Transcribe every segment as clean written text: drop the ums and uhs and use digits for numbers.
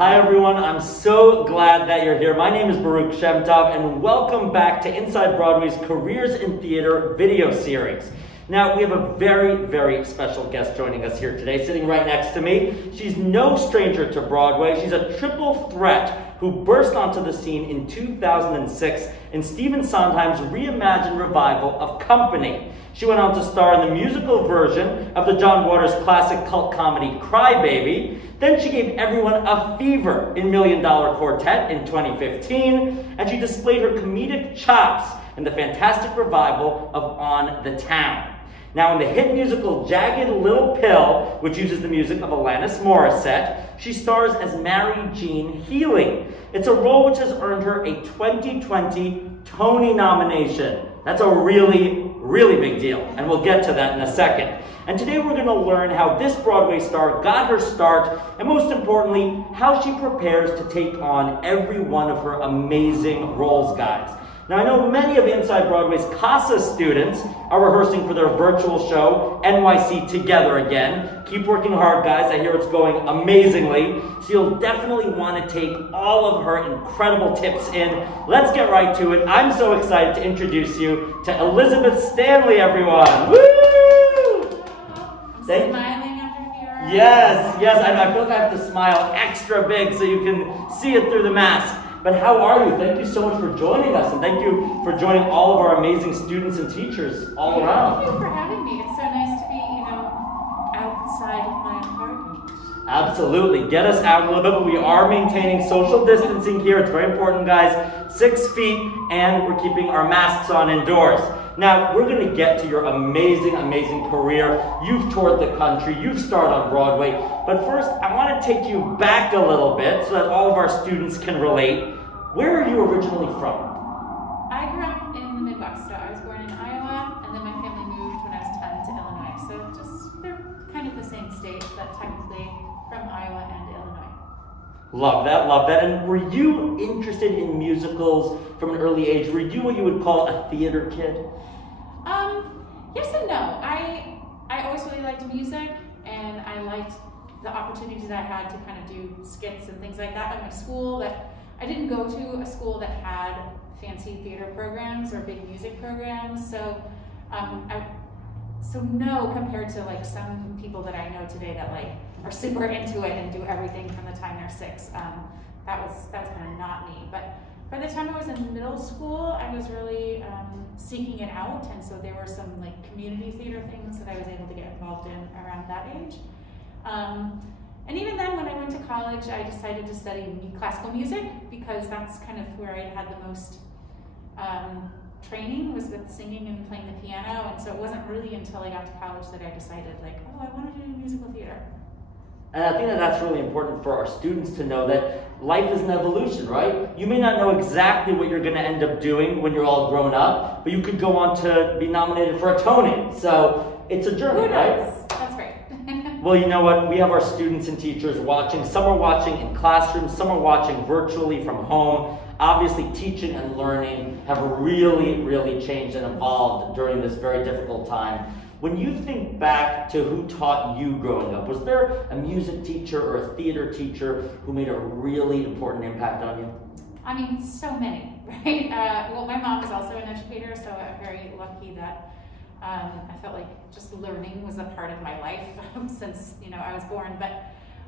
Hi everyone, I'm so glad that you're here. My name is Baruch Shemtov and welcome back to Inside Broadway's Careers in Theater video series. Now, we have a very, very special guest joining us here today, sitting right next to me. She's no stranger to Broadway. She's a triple threat who burst onto the scene in 2006 in Stephen Sondheim's reimagined revival of Company. She went on to star in the musical version of the John Waters classic cult comedy Cry Baby. Then she gave everyone a fever in $1 Million Quartet in 2015, and she displayed her comedic chops in the fantastic revival of On the Town. Now, in the hit musical Jagged Little Pill, which uses the music of Alanis Morissette, she stars as Mary Jean Healy. It's a role which has earned her a 2020 Tony nomination. That's a really, really big deal, and we'll get to that in a second. And today we're going to learn how this Broadway star got her start, and most importantly, how she prepares to take on every one of her amazing roles, guys. Now, I know many of Inside Broadway's CASA students are rehearsing for their virtual show, NYC Together Again. Keep working hard, guys. I hear it's going amazingly. So you'll definitely want to take all of her incredible tips in. Let's get right to it. I'm so excited to introduce you to Elizabeth Stanley, everyone. Woo! Smiling under here. Yes, I feel like I have to smile extra big so you can see it through the mask. But how are you? Thank you so much for joining us, and thank you for joining all of our amazing students and teachers all around. Thank you for having me. It's so nice to be, outside of my apartment. Absolutely. Get us out a little bit, but we are maintaining social distancing here. It's very important, guys. 6 feet, and we're keeping our masks on indoors. Now, we're going to get to your amazing, amazing career. You've toured the country. You've starred on Broadway. But first, I want to take you back a little bit so that all of our students can relate. Where are you originally from? I grew up in the Midwest. So I was born in Iowa, and then my family moved when I was 10 to Illinois. So they're kind of the same state, but technically from Iowa and Illinois. Love that, love that. And were you interested in musicals from an early age? Were you what you would call a theater kid? Yes and no. I always really liked music, and I liked the opportunities that I had to kind of do skits and things like that at my school. But I didn't go to a school that had fancy theater programs or big music programs. So, no, compared to like some people that I know today that like are super into it and do everything from the time they're 6. That was kind of not me. But by the time I was in middle school, I was really seeking it out, and so there were some like community theater things that I was able to get involved in around that age. And even then, when I went to college, I decided to study classical music because that's kind of where I had the most training, was with singing and playing the piano. And so it wasn't really until I got to college that I decided, like, oh, I want to do musical theater. And I think that that's really important for our students to know, that life is an evolution, right? You may not know exactly what you're going to end up doing when you're all grown up, but you could go on to be nominated for a Tony. So it's a journey, right? That's right. Well, you know what? We have our students and teachers watching. Some are watching in classrooms, some are watching virtually from home. Obviously, teaching and learning have really, really changed and evolved during this very difficult time. When you think back to who taught you growing up, was there a music teacher or a theater teacher who made a really important impact on you? I mean, so many, right? Well, my mom is also an educator, so I'm very lucky that I felt like just learning was a part of my life since, I was born. But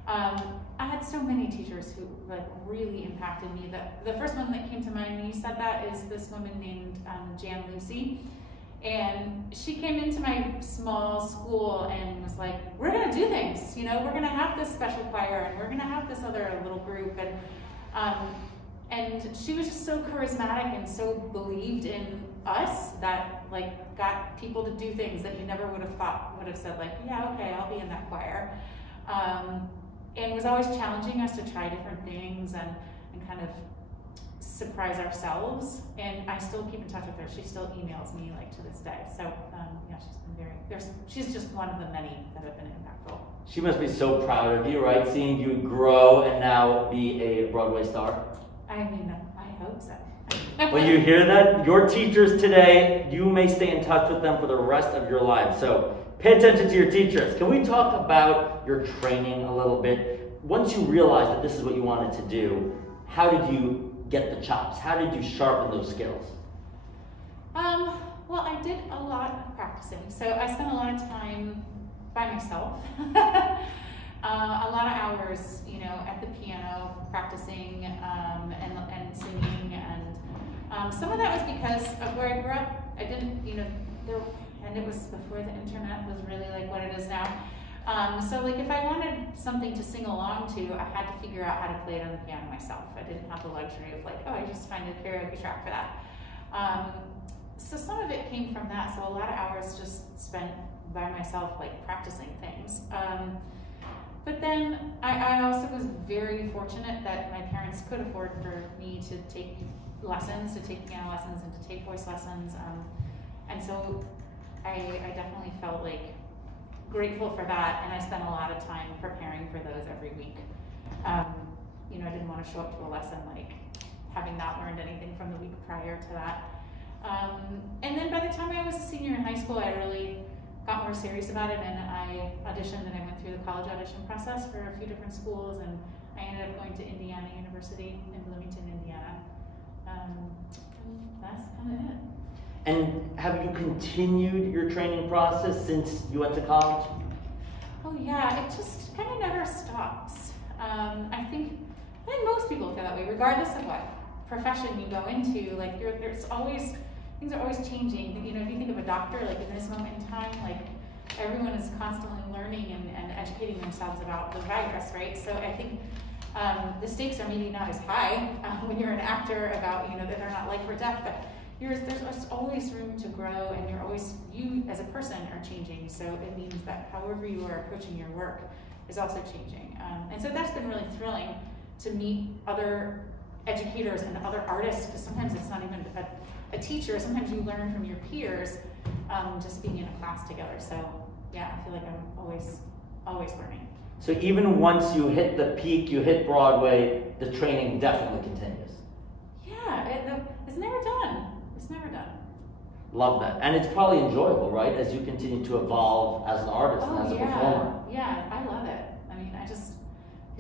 I had so many teachers who like really impacted me. The first one that came to mind when you said that is this woman named Jan Lucy. And she came into my small school and was like, we're going to do things, we're going to have this special choir, and we're going to have this other little group. And she was just so charismatic and so believed in us that like got people to do things that you never would have thought would have said, like, yeah, okay, I'll be in that choir. And was always challenging us to try different things and kind of surprise ourselves. And I still keep in touch with her. She still emails me like to this day. So yeah, she's been she's just one of the many that have been impactful. She must be so proud of you, right? Seeing you grow and now be a Broadway star. I mean, I hope so. Well, you hear that? Your teachers today, you may stay in touch with them for the rest of your life. So pay attention to your teachers. Can we talk about your training a little bit? once you realized that this is what you wanted to do, how did you get the chops? How did you sharpen those skills? Well, I did a lot of practicing. So I spent a lot of time by myself. A lot of hours, you know, at the piano, practicing and singing. And some of that was because of where I grew up. I didn't, you know, and it was before the internet was really like what it is now. So like if I wanted something to sing along to, I had to figure out how to play it on the piano myself. I didn't have the luxury of like, oh, I just find a karaoke track for that. So some of it came from that. So a lot of hours just spent by myself, like practicing things. But then I also was very fortunate that my parents could afford for me to take lessons, to take piano lessons and to take voice lessons. And so I definitely felt like grateful for that, and I spent a lot of time preparing for those every week. You know, I didn't want to show up to a lesson like having not learned anything from the week prior to that. And then by the time I was a senior in high school, I really got more serious about it, and I auditioned and I went through the college audition process for a few different schools, and I ended up going to Indiana University in Bloomington, Indiana. And that's kind of it. And have you continued your training process since you went to college? Oh yeah, it just kind of never stops. I think most people feel that way, regardless of what profession you go into. Like there's always, things are always changing. You know, if you think of a doctor, like in this moment in time, like everyone is constantly learning and educating themselves about the virus, right? So I think the stakes are maybe not as high when you're an actor about, you know, that they're not life or death, but there's always room to grow, and you as a person are changing. So it means that however you are approaching your work is also changing. And so that's been really thrilling to meet other educators and other artists, because sometimes it's not even a teacher, sometimes you learn from your peers just being in a class together. So yeah, I feel like I'm always learning. So even once you hit the peak, you hit Broadway, the training definitely continues. Yeah, it's never done. It's never done. Love that. And it's probably enjoyable, right? As you continue to evolve as an artist and as a performer. Yeah, I love it. I mean, because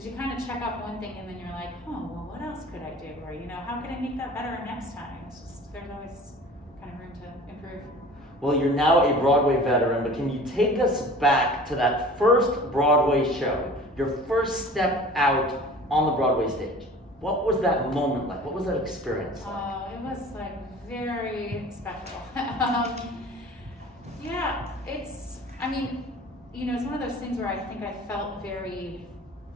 you kind of check off one thing and then you're like, oh, well, what else could I do? Or, you know, how can I make that better next time? It's just, there's always kind of room to improve. Well, you're now a Broadway veteran, but can you take us back to that first Broadway show, your first step out on the Broadway stage? What was that moment like? What was that experience like? Oh, it was like very special. Yeah, I mean, you know, it's one of those things where I think I felt very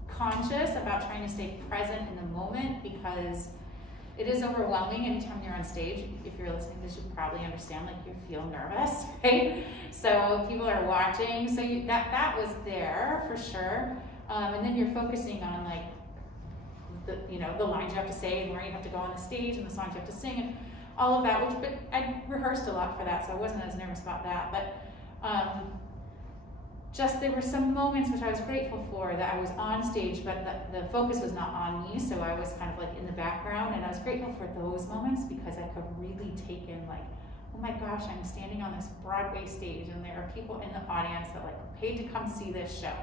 conscious about trying to stay present in the moment, because it is overwhelming anytime you're on stage. If you're listening to this, you probably understand, like, you feel nervous, right? So people are watching, so that was there for sure. And then you're focusing on like the lines you have to say and where you have to go on the stage and the songs you have to sing and all of that, but I rehearsed a lot for that, so I wasn't as nervous about that. But just there were some moments which I was grateful for, that I was on stage, but the focus was not on me, so I was kind of like in the background, and I was grateful for those moments because I could really take in like, oh my gosh, I'm standing on this Broadway stage and there are people in the audience that like paid to come see this show.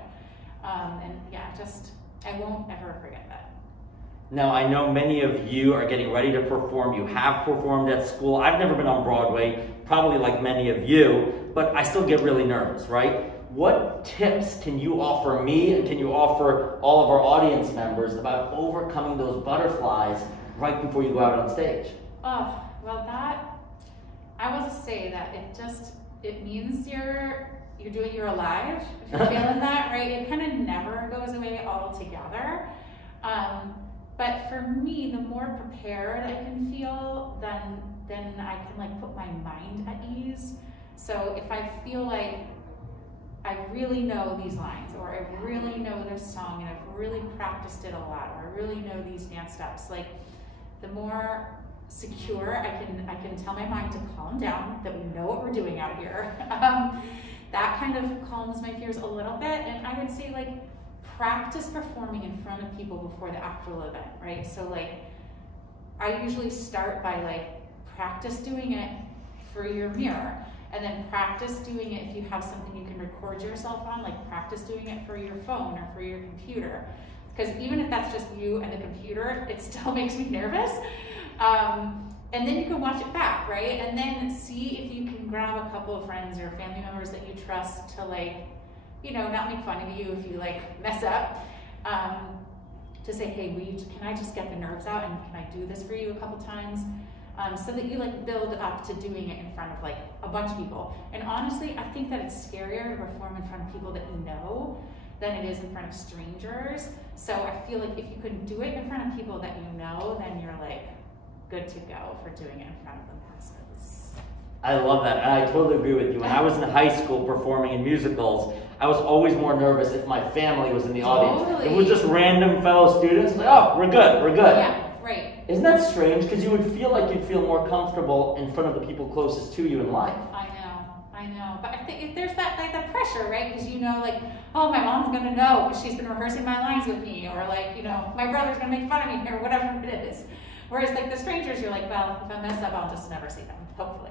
And yeah, I won't ever forget that. Now, I know many of you are getting ready to perform. You have performed at school. I've never been on Broadway, probably like many of you, but I still get really nervous, right? What tips can you offer me, and can you offer all of our audience members about overcoming those butterflies right before you go out on stage? Oh, well, I will just say that it means you're alive, if you're feeling that, right? It kind of never goes away altogether. But for me, the more prepared I can feel, then I can like put my mind at ease. So if I feel like I really know these lines, or I really know this song, and I've really practiced it a lot, or I really know these dance steps, like the more secure I can tell my mind to calm down, that we know what we're doing out here. That kind of calms my fears a little bit, and I would say like practice performing in front of people before the actual event, right? So like I usually start by like practice doing it for your mirror, and then practice doing it if you have something you can record yourself on, like practice doing it for your phone or for your computer. because even if that's just you and the computer, it still makes me nervous. And then you can watch it back, right? And then see if you can grab a couple of friends or family members that you trust to like, you know, not make fun of you if you like mess up. To say, hey, can I just get the nerves out and can I do this for you a couple times? So that you like build up to doing it in front of like a bunch of people. And honestly, I think that it's scarier to perform in front of people that you know than it is in front of strangers. So I feel like if you can do it in front of people that you know, then you're like good to go for doing it in front of the masses. I love that, and I totally agree with you. When I was in high school performing in musicals, I was always more nervous if my family was in the audience. It was just random fellow students, like, oh, we're good, we're good. Yeah, right. Isn't that strange? Because you would feel like you'd feel more comfortable in front of the people closest to you in life. I know. But I think if there's that like that pressure, right? Because you know, like, oh, my mom's gonna know because she's been rehearsing my lines with me, or like, you know, my brother's gonna make fun of me, or whatever it is. Whereas like the strangers, you're like, well, if I mess up, I'll just never see them, hopefully.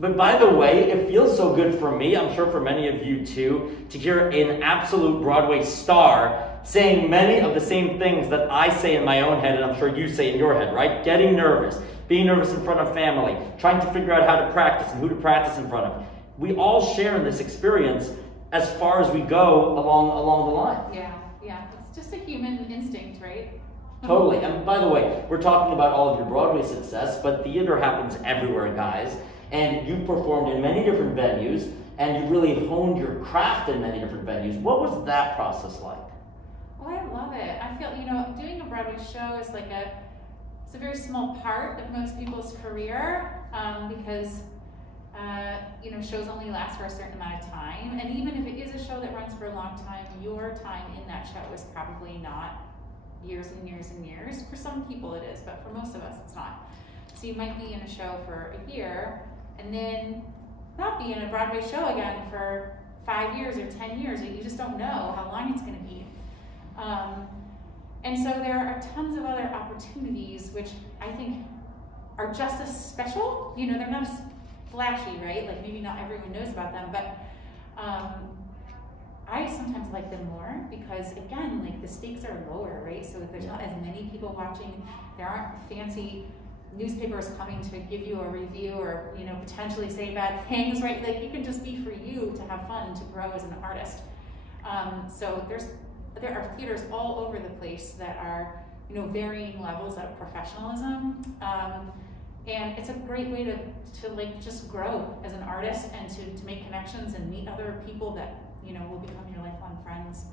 But by the way, it feels so good for me, I'm sure for many of you too, to hear an absolute Broadway star saying many of the same things that I say in my own head, and I'm sure you say in your head, right? Getting nervous, being nervous in front of family, trying to figure out how to practice and who to practice in front of. We all share in this experience as far as we go along the line. Yeah. It's just a human instinct, right? Totally. And by the way, we're talking about all of your Broadway success, but theater happens everywhere, guys. And you've performed in many different venues, and you've really honed your craft in many different venues. What was that process like? Oh, I love it. I feel, you know, doing a Broadway show is like it's a very small part of most people's career, because you know, shows only last for a certain amount of time. And even if it is a show that runs for a long time, your time in that show is probably not years and years and years. For some people it is, but for most of us it's not. So you might be in a show for a year and then not be in a Broadway show again for 5 years or 10 years. You just don't know how long it's going to be. And so there are tons of other opportunities which I think are just as special. You know, they're not as flashy, right? Like maybe not everyone knows about them, but I sometimes like them more because, again, like the stakes are lower, right? So if there's not as many people watching, there aren't fancy newspapers coming to give you a review or, you know, potentially say bad things, right? Like you can just be for you to have fun, to grow as an artist. So there are theaters all over the place that are, you know, varying levels of professionalism. And it's a great way to like just grow as an artist and to make connections and meet other people that, you know, will become your lifelong friends.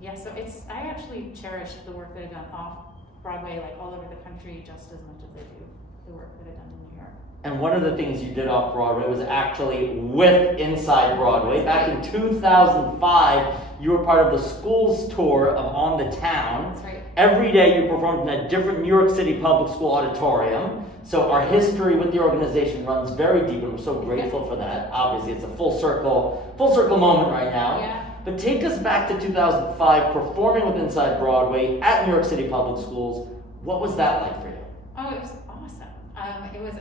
Yeah, so I actually cherish the work that I've done off Broadway, like all over the country, just as much as I do the work that I've done in New York. And one of the things you did off Broadway was actually with Inside Broadway. Back in 2005, you were part of the school's tour of On the Town. That's right. Every day you performed in a different New York City public school auditorium. So our history with the organization runs very deep, and we're so grateful for that. Obviously, it's a full circle moment right now. Yeah. But take us back to 2005, performing with Inside Broadway at New York City Public Schools. What was that like for you? Oh, it was awesome. It was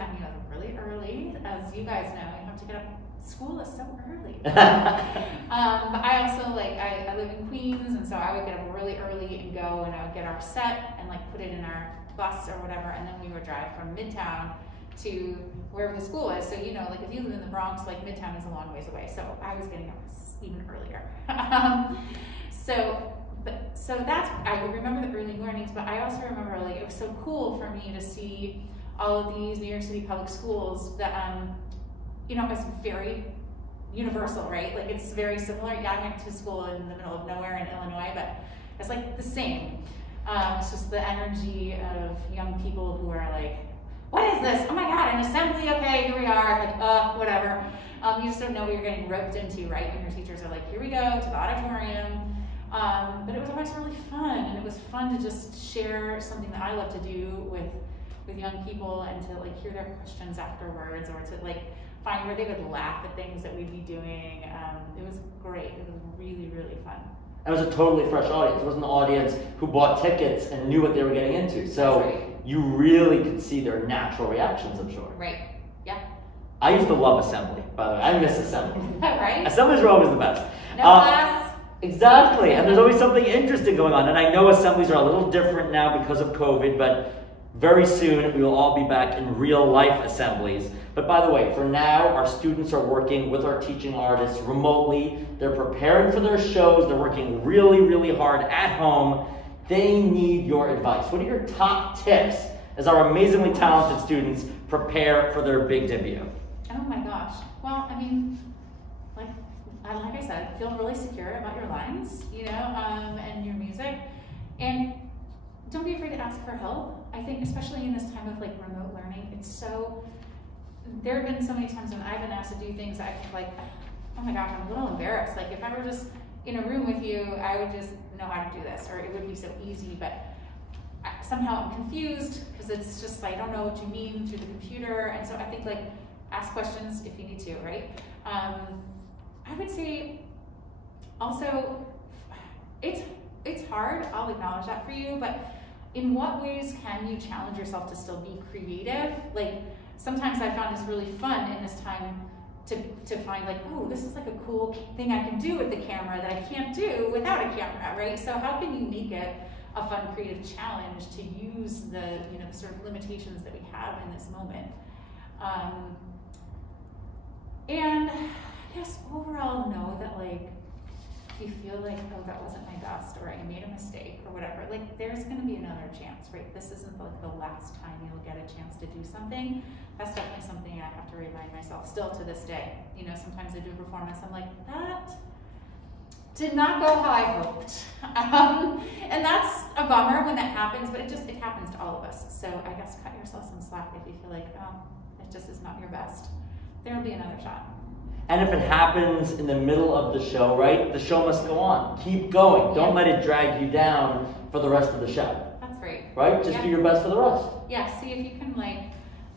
really early. As you guys know, you have to get up. School is so early. But I also, I live in Queens, and so I would get up really early and go, and I would get our set and put it in our bus or whatever, and then we would drive from Midtown to wherever the school is. So, you know, if you live in the Bronx, Midtown is a long ways away. So I was getting up even earlier. So that's, I remember the early mornings, but I also remember it was so cool for me to see all of these New York City public schools that, you know, it's very universal, right? It's very similar. Yeah, I went to school in the middle of nowhere in Illinois, but it's the same. It's just the energy of young people who are what is this? Oh my God, an assembly, okay, here we are, whatever. You just don't know what you're getting roped into, right? And your teachers are here we go to the auditorium. But it was always really fun, and it was fun to just share something that I love to do with young people, and to hear their questions afterwards, or to find where they would laugh at things that we'd be doing. It was great. It was really, really fun. It was a totally fresh audience. It wasn't an audience who bought tickets and knew what they were getting into. So right. You really could see their natural reactions, I'm sure. Right. Yeah. I used to love assembly, by the way. I miss assembly. Right? Assemblies were always the best. No class. Exactly, and there's always something interesting going on. And I know assemblies are a little different now because of COVID, but very soon we will all be back in real life assemblies. But by the way, for now, our students are working with our teaching artists remotely. They're preparing for their shows. They're working really, really hard at home. They need your advice. What are your top tips as our amazingly talented students prepare for their big debut? Oh my gosh. Well, I mean, like I said, feel really secure about your lines, you know, and your music. And don't be afraid to ask for help. I think especially in this time of like remote learning, it's so, there have been so many times when I've been asked to do things that I think like, oh my gosh, I'm a little embarrassed. Like if I were just in a room with you, I would just know how to do this, or it would be so easy, but somehow I'm confused because it's just, I don't know what you mean through the computer. And so I think like, ask questions if you need to, right? I would say also, it's hard, I'll acknowledge that for you, but in what ways can you challenge yourself to still be creative? Like, sometimes I found this really fun in this time to find like, oh, this is like a cool thing I can do with the camera that I can't do without a camera, right? So how can you make it a fun creative challenge to use the, you know, the sort of limitations that we have in this moment? And I guess overall know that like, if you feel like, oh, that wasn't my best, or I made a mistake, or whatever, like there's gonna be another chance, right? This isn't like the last time you'll get a chance to do something. That's definitely something I have to remind myself still to this day. You know, sometimes I do a performance, I'm like, that did not go how I hoped. And that's a bummer when that happens, but it happens to all of us. So I guess cut yourself some slack if you feel like, oh, it just is not your best. There'll be another shot. And if it happens in the middle of the show, right, the show must go on. Keep going. Don't let it drag you down for the rest of the show. That's right. Right? Just do your best for the rest. Yeah, see if you can like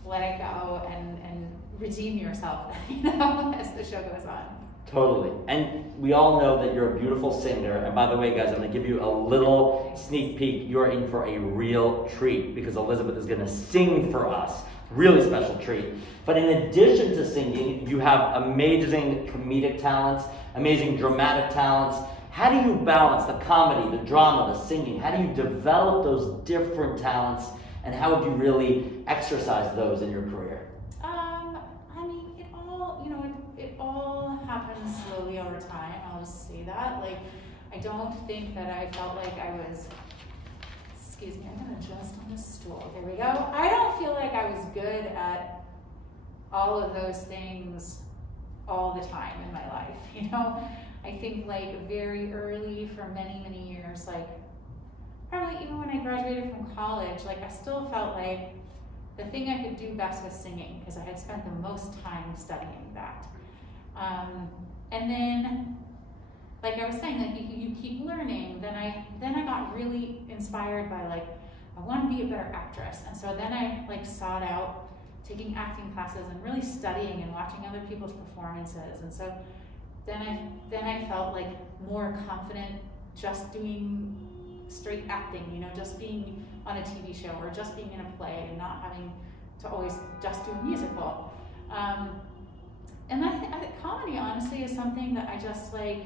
let it go and redeem yourself, you know, as the show goes on. Totally. And we all know that you're a beautiful singer. And by the way, guys, I'm going to give you a little sneak peek. You're in for a real treat because Elizabeth is going to sing for us. Really special treat. But in addition to singing, you have amazing comedic talents, amazing dramatic talents. How do you balance the comedy, the drama, the singing? How do you develop those different talents, and how would you really exercise those in your career? I mean, it all, you know, it all happens slowly over time. I'll just say that. Like, I don't think that I felt like I was, excuse me, I'm gonna adjust on this stool. There we go. I don't feel like I was good at all of those things all the time in my life, you know? I think like very early for many, many years, like probably even when I graduated from college, like I still felt like the thing I could do best was singing because I had spent the most time studying that. And then, like I was saying, like you keep learning, then I got really inspired by like, I want to be a better actress. And so then I like sought out taking acting classes and really studying and watching other people's performances. And so then I felt like more confident just doing straight acting, you know, just being on a TV show or just being in a play and not having to always just do a musical. And I think comedy honestly is something that I just like,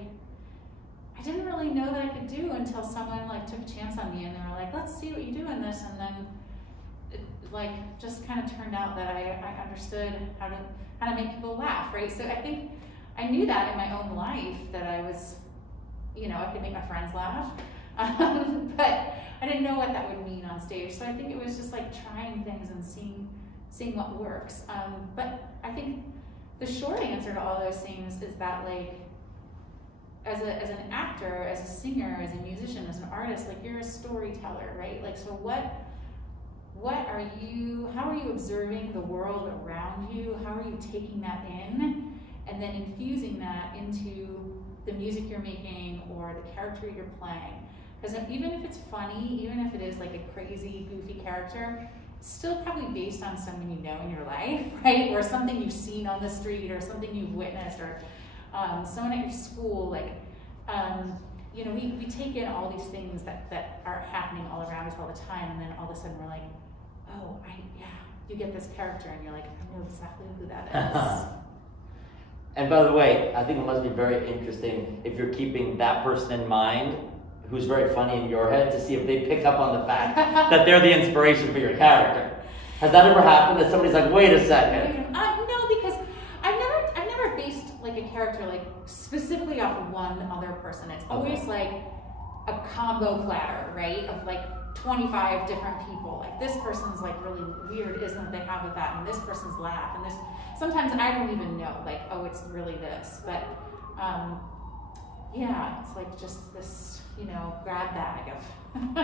I didn't really know that I could do until someone like took a chance on me and they were like, let's see what you do in this. And then it like just kind of turned out that I understood how to make people laugh, right? So I think I knew that in my own life that I was, you know, I could make my friends laugh, but I didn't know what that would mean on stage. So I think it was just like trying things and seeing what works. But I think the short answer to all those things is that like, as an actor, as a singer, as a musician, as an artist, like you're a storyteller, right? Like, so how are you observing the world around you? How are you taking that in? And then infusing that into the music you're making or the character you're playing. Because even if it's funny, even if it is like a crazy, goofy character, it's still probably based on someone you know in your life, right? Or something you've seen on the street or something you've witnessed or someone at your school, like, you know, we take in all these things that are happening all around us all the time, and then all of a sudden we're like, oh, yeah, you get this character and you're like, I know exactly who that is. And by the way, I think it must be very interesting if you're keeping that person in mind who's very funny in your head to see if they pick up on the fact that they're the inspiration for your character. Has that ever happened that somebody's like, wait a second? No, because I've never based like a character like specifically off of one other person. It's always like a combo platter, right? Of like 25 different people. Like this person's like really weird, isn't they have with that, and this person's laugh, and this. Sometimes I don't even know, like, oh, it's really this, but yeah, it's like just this, you know, grab bag of.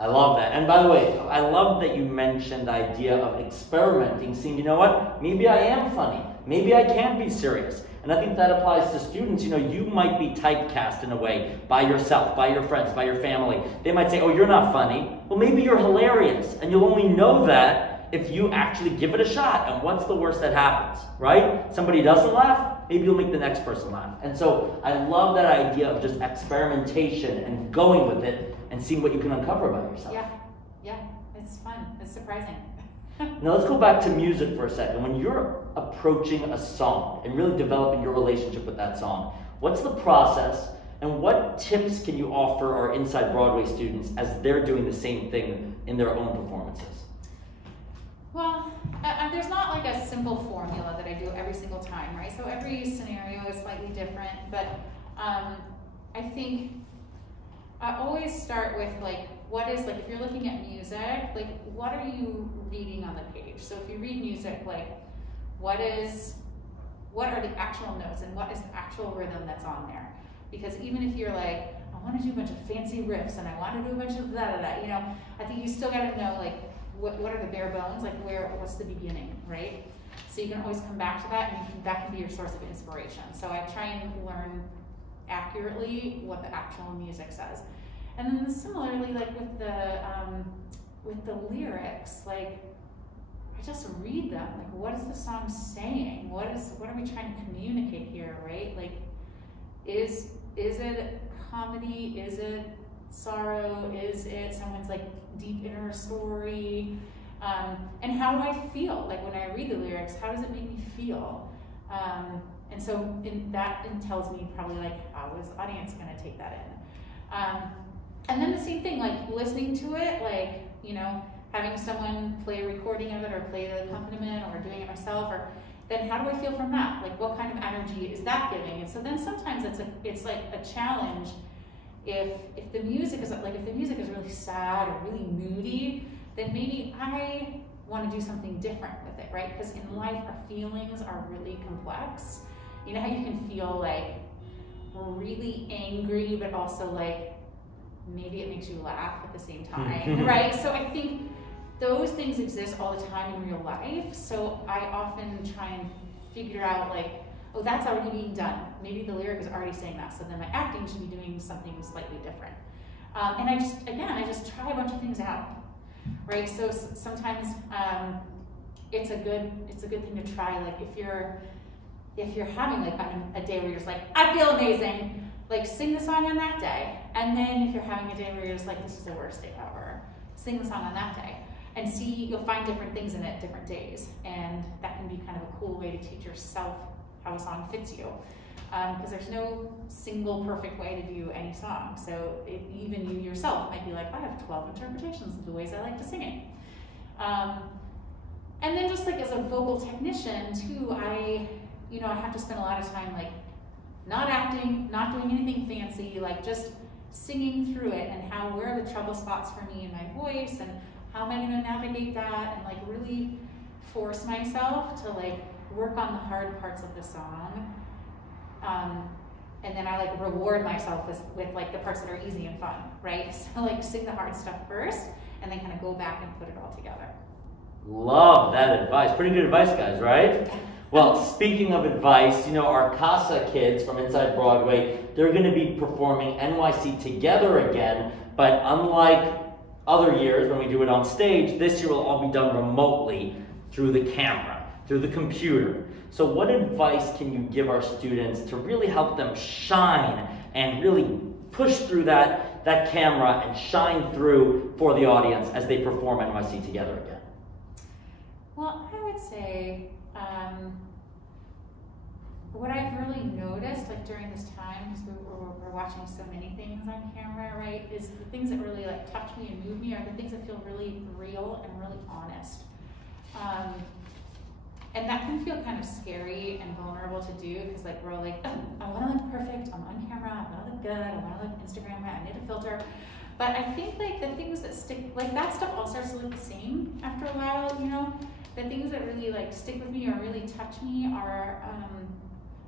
I love that. And by the way, I love that you mentioned the idea of experimenting, seeing, you know what, maybe I am funny, maybe I can be serious. And I think that applies to students. You know, you might be typecast in a way by yourself, by your friends, by your family. They might say, oh, you're not funny. Well, maybe you're hilarious, and you'll only know that if you actually give it a shot. And what's the worst that happens, right? Somebody doesn't laugh, maybe you'll make the next person laugh. And so I love that idea of just experimentation and going with it and seeing what you can uncover about yourself. Yeah, it's fun, it's surprising. Now let's go back to music for a second. When you're approaching a song and really developing your relationship with that song, what's the process and what tips can you offer our Inside Broadway students as they're doing the same thing in their own performances? Well, there's not like a simple formula that I do every single time, right? So every scenario is slightly different, but I think I always start with like, what is, like, if you're looking at music, like, what are you reading on the page? So if you read music, like, what are the actual notes and what is the actual rhythm that's on there? Because even if you're like, I want to do a bunch of fancy riffs and I want to do a bunch of da-da-da, you know, I think you still got to know, like, what are the bare bones, like what's the beginning, right? So you can always come back to that, and that can be your source of inspiration. So I try and learn accurately what the actual music says. And then similarly, like with the lyrics, like I just read them. Like, what is the song saying? What are we trying to communicate here, right? Like, is it comedy? Is it sorrow? Is it someone's like deep inner story? And how do I feel? Like when I read the lyrics, how does it make me feel? And so that tells me probably like, how is the audience going to take that in? And then the same thing, like listening to it, like, you know, having someone play a recording of it or play the accompaniment or doing it myself, or then how do I feel from that? Like what kind of energy is that giving? And so then sometimes it's like a challenge. If the music is really sad or really moody, then maybe I want to do something different with it, right? Because in life, our feelings are really complex. You know how you can feel like really angry, but also like maybe it makes you laugh at the same time, right? So I think those things exist all the time in real life. So I often try and figure out like, oh, that's already being done. Maybe the lyric is already saying that, so then my acting should be doing something slightly different. And I just try a bunch of things out, right? So sometimes it's a good thing to try. Like if you're having like a day where you're just like, I feel amazing, like sing the song on that day. And then if you're having a day where you're just like, this is the worst day ever, sing the song on that day. And see, you'll find different things in it different days. And that can be kind of a cool way to teach yourself how a song fits you. Because there's no single perfect way to do any song. So even you yourself might be like, I have 12 interpretations of the ways I like to sing it. And then just like as a vocal technician too, I have to spend a lot of time like not acting, not doing anything fancy, like just singing through it and where are the trouble spots for me in my voice and how am I gonna navigate that and like really force myself to like work on the hard parts of the song. And then I like reward myself with like the parts that are easy and fun, right? So like sing the hard stuff first and then kind of go back and put it all together. Love that advice. Pretty good advice, guys, right? Well, speaking of advice, our CASA kids from Inside Broadway, they're going to be performing NYC Together Again, but unlike other years when we do it on stage, this year will all be done remotely through the camera, through the computer. So what advice can you give our students to really help them shine and really push through that camera and shine through for the audience as they perform NYC Together Again? Well, I would say what I've really noticed, like during this time, because we're watching so many things on camera, right, is the things that really like touch me and move me are the things that feel really real and really honest. And that can feel kind of scary and vulnerable to do, because like we're all like, oh, I want to look perfect, I'm on camera, I want to look good, I want to look Instagram, I need a filter. But I think like the things that stick, like that stuff all starts to look the same after a while, you know? The things that really like stick with me or really touch me are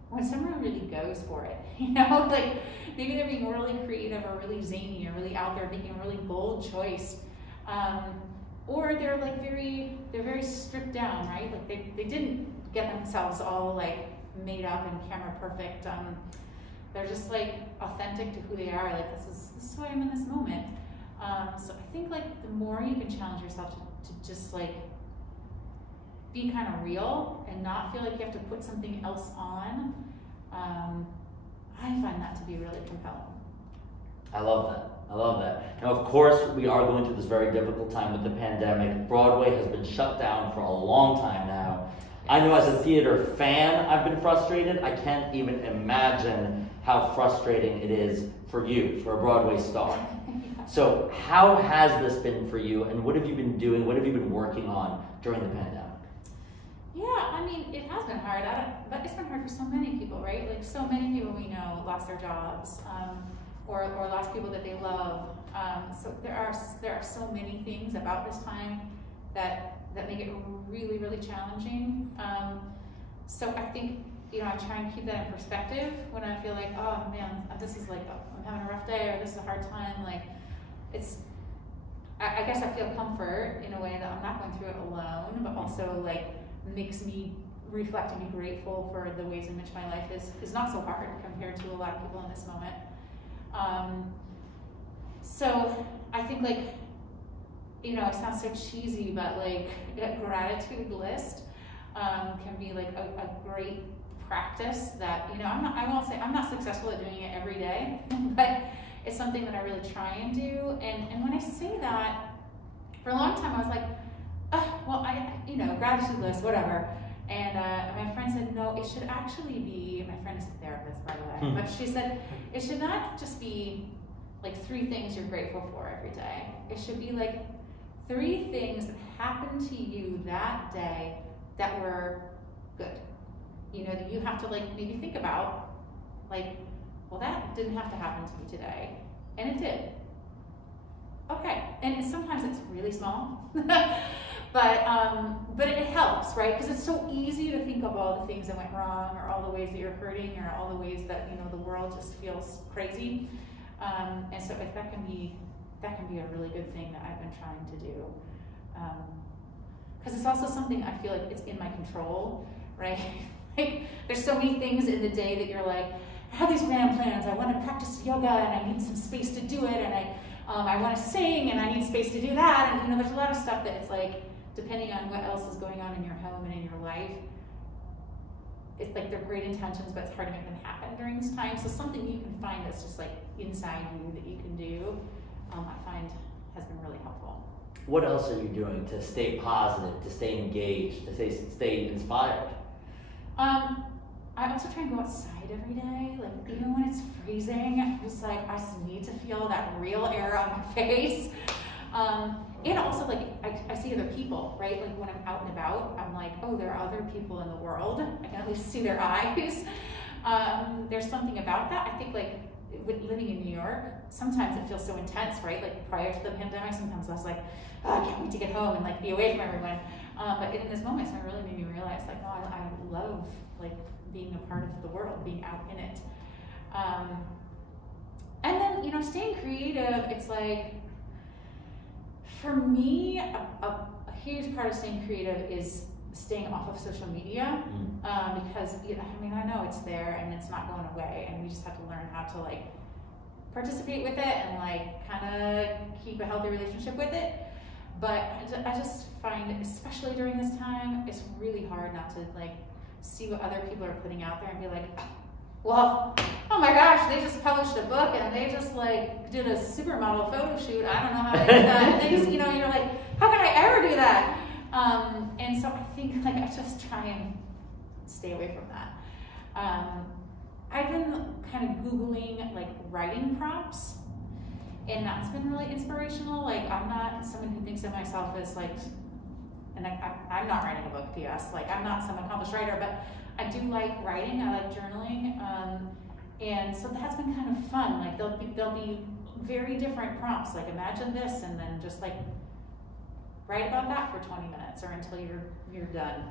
when someone really goes for it, you know? Like maybe they're being really creative or really zany or really out there making a really bold choice. Or they're like very stripped down, right? Like they didn't get themselves all like made up and camera perfect. They're just like authentic to who they are. Like this is who I am in this moment. So I think like the more you can challenge yourself to just like be kind of real and not feel like you have to put something else on, I find that to be really compelling. I love that. I love that. Now, of course, we are going through this very difficult time with the pandemic. Broadway has been shut down for a long time now. I know as a theater fan, I've been frustrated. I can't even imagine how frustrating it is for you, for a Broadway star. So how has this been for you, and what have you been doing? What have you been working on during the pandemic? Yeah, I mean, it has been hard, but it's been hard for so many people, right? Like so many people we know lost their jobs, or lost people that they love. So there are so many things about this time that make it really, really challenging. So I think, you know, I try and keep that in perspective when I feel like, oh man, this is like, I'm having a rough day, or this is a hard time. Like, I guess I feel comfort in a way that I'm not going through it alone, but also like makes me reflect and be grateful for the ways in which my life is not so hard compared to a lot of people in this moment. So I think like, you know, it sounds so cheesy, but like a gratitude list can be like a great practice that, you know, I won't say I'm not successful at doing it every day, but it's something that I really try and do. And when I say that, for a long time I was like, oh, well, you know, gratitude list, whatever. And my friend said, no, it should actually be, my friend is a therapist, by the way, but she said, it should not just be like 3 things you're grateful for every day. It should be like 3 things that happened to you that day that were good. You know, that you have to like maybe think about, like, well, that didn't have to happen to me today, and it did. Okay, and sometimes it's really small, but it helps, right? Because it's so easy to think of all the things that went wrong, or all the ways that you're hurting, or all the ways that, you know, the world just feels crazy. And so if that can be a really good thing that I've been trying to do. Because it's also something I feel like it's in my control, right? Like there's so many things in the day that you're like, I have these grand plans, I want to practice yoga and I need some space to do it, and I want to sing and I need space to do that, and you know, there's a lot of stuff that it's like, depending on what else is going on in your home and in your life, it's like they're great intentions, but it's hard to make them happen during this time. So something you can find that's just like inside you that you can do, I find has been really helpful. What else are you doing to stay positive, to stay engaged, to stay inspired? I also try and go outside every day, like even when it's freezing, I'm just like, I just need to feel that real air on my face. And also like, I see other people, right? Like when I'm out and about, I'm like, oh, there are other people in the world. I can at least see their eyes. There's something about that. I think like with living in New York, sometimes it feels so intense, right? Like prior to the pandemic, sometimes I was like, oh, I can't wait to get home and like be away from everyone. But in this moment, it really made me realize like, no, I love like being a part of the world, being out in it. And then, you know, staying creative, it's like, for me, a huge part of staying creative is staying off of social media, because, you know, I mean, I know it's there and it's not going away, and we just have to learn how to like participate with it and like kind of keep a healthy relationship with it. But I just find, especially during this time, it's really hard not to like see what other people are putting out there and be like, well, oh my gosh, they just published a book and they just like did a supermodel photo shoot. I don't know how to do that. And they just, you know, you're like, how can I ever do that? And so I think like I just try and stay away from that. I've been kind of Googling like writing prompts, and that's been really inspirational. Like, I'm not someone who thinks of myself as like, and I'm not writing a book, P.S. Like, I'm not some accomplished writer, but I do like writing, I like journaling, and so that's been kind of fun. Like, there'll be very different prompts, like imagine this, and then just like write about that for 20 minutes or until you're done.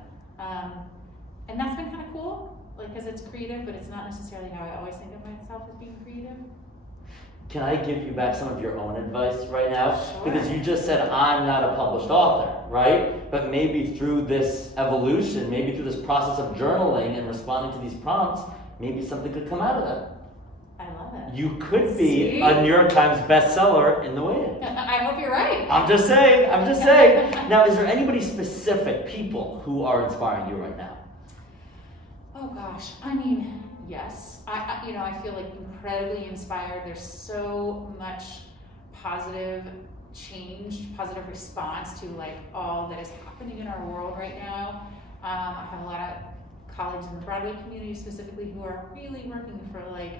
And that's been kind of cool, like, because it's creative, but it's not necessarily how I always think of myself as being creative. Can I give you back some of your own advice right now? Sure. Because you just said, I'm not a published author, right? But maybe through this evolution, maybe through this process of journaling and responding to these prompts, maybe something could come out of that. I love it. You could be See? a New York Times bestseller in the waiting. I hope you're right. I'm just saying, I'm just saying. Now, is there anybody specific, people, who are inspiring you right now? Oh gosh, I mean, yes. I feel like incredibly inspired. There's so much positive change, positive response to like all that is happening in our world right now. I have a lot of colleagues in the Broadway community specifically who are really working for like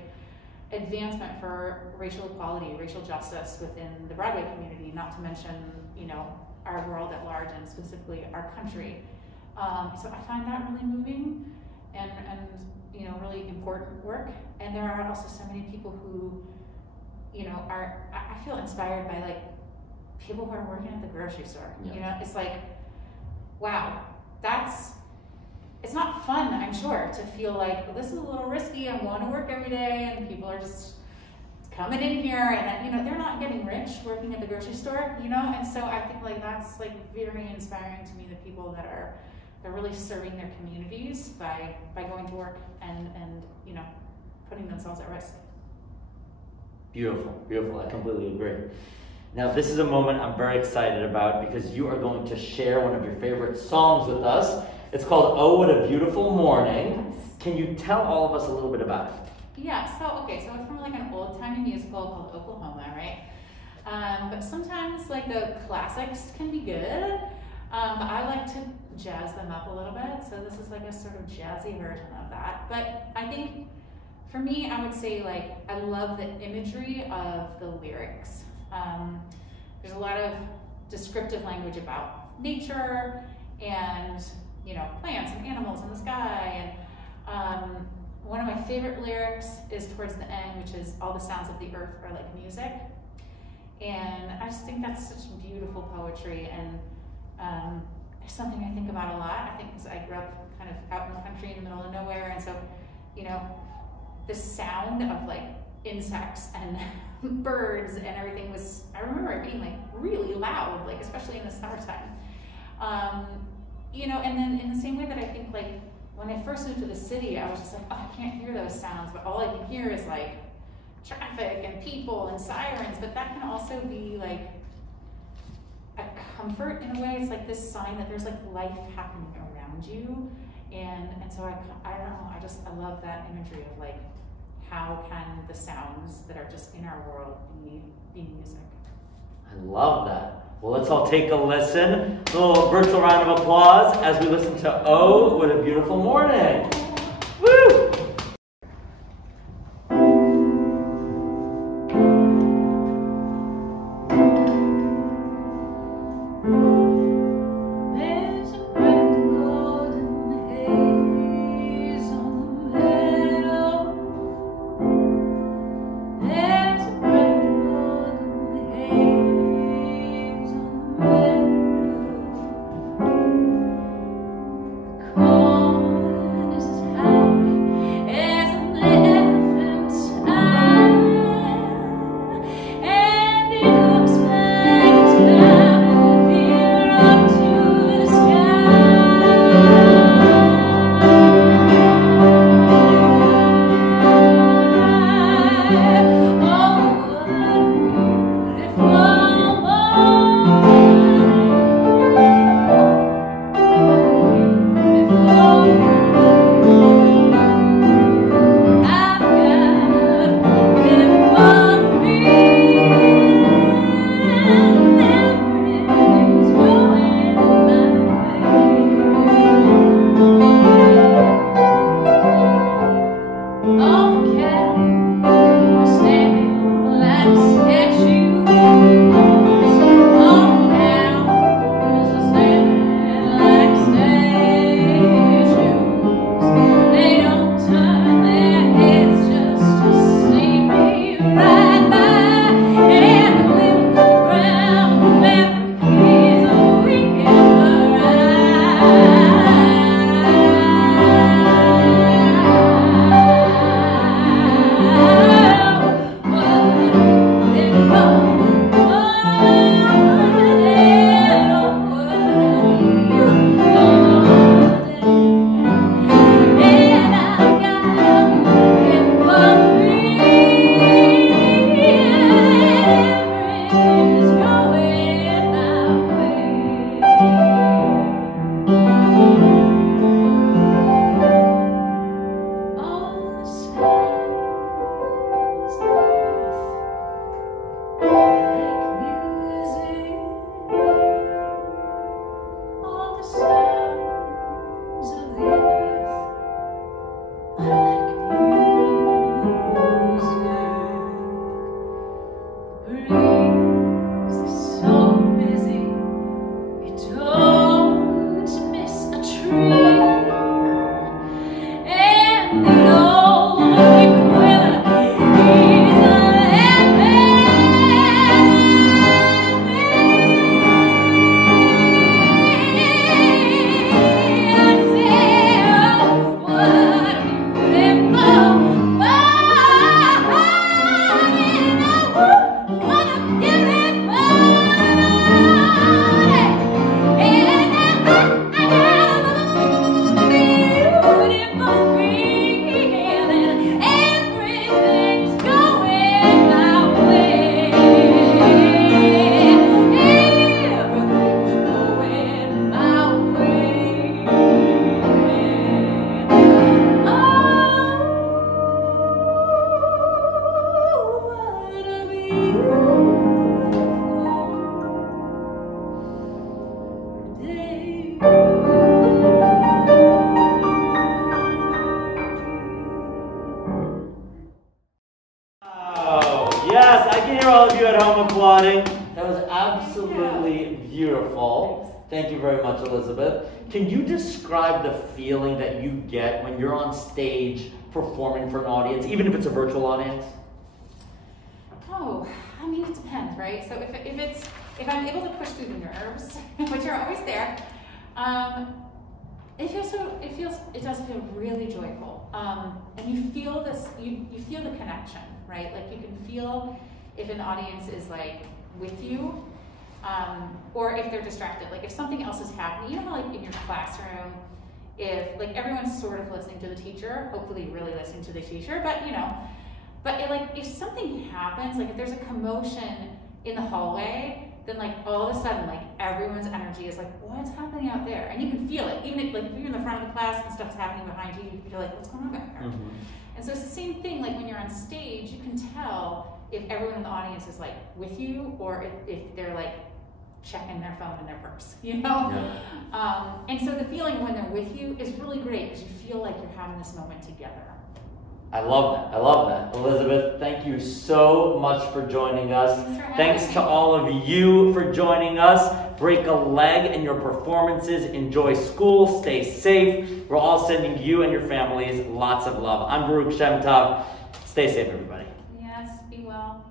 advancement for racial equality, racial justice within the Broadway community, not to mention, our world at large and specifically our country. So I find that really moving and really important work. And there are also so many people who, I feel inspired by like people who are working at the grocery store. Yeah. It's like, wow, it's not fun, I'm sure, to feel like, well, this is a little risky, I'm going to work every day, and people are just coming in here, and they're not getting rich working at the grocery store, and so I think like that's like very inspiring to me, the people that they're really serving their communities by going to work and putting themselves at risk. Beautiful, beautiful, I completely agree. Now, this is a moment I'm very excited about because you are going to share one of your favorite songs with us. It's called "Oh, What a Beautiful Morning." Yes. Can you tell all of us a little bit about it? Yeah, so it's from like an old-timey musical called Oklahoma, right? But sometimes like the classics can be good. I like to jazz them up a little bit, so this is like a sort of jazzy version of that. But I think for me, I would say like I love the imagery of the lyrics. There's a lot of descriptive language about nature and plants and animals in the sky. And one of my favorite lyrics is towards the end, which is all the sounds of the earth are like music. And I just think that's such beautiful poetry, and it's something I think about a lot. I think because I grew up kind of out in the country in the middle of nowhere, and so the sound of like insects and birds and everything I remember it being like really loud, like especially in the summertime. And then in the same way that I think like when I first moved to the city, I was just like, oh, I can't hear those sounds, but all I can hear is like traffic and people and sirens. But that can also be like a comfort in a way. It's like this sign that there's like life happening around you. And so I don't know, I love that imagery of like, how can the sounds that are just in our world be music? I love that. Well, let's all take a listen. A little virtual round of applause as we listen to "Oh, What a Beautiful Morning." Woo! Yes, I can hear all of you at home applauding. That was absolutely beautiful. Thank you very much, Elizabeth. Can you describe the feeling that you get when you're on stage performing for an audience, even if it's a virtual audience? Oh, I mean, it depends, right? So if I'm able to push through the nerves, which are always there, it does feel really joyful. And you feel this, you feel the connection, right? Like you can feel if an audience is like with you, or if they're distracted. Like if something else is happening, you know how like in your classroom, if like everyone's sort of listening to the teacher, hopefully really listening to the teacher, but you know, if something happens, like if there's a commotion in the hallway, then like all of a sudden, like everyone's energy is like, what's happening out there? And you can feel it, even if, like if you're in the front of the class and stuff's happening behind you, you're like, what's going on back there? Mm-hmm. And so it's the same thing, like when you're on stage, you can tell if everyone in the audience is like with you, or if they're like checking their phone in their purse, you know? Yeah. And so the feeling when they're with you is really great because you feel like you're having this moment together. I love that. I love that. Elizabeth, thank you so much for joining us. Thanks to all of you for joining us. Break a leg in your performances. Enjoy school. Stay safe. We're all sending you and your families lots of love. I'm Baruch Shemtov. Stay safe, everybody. Yes, be well.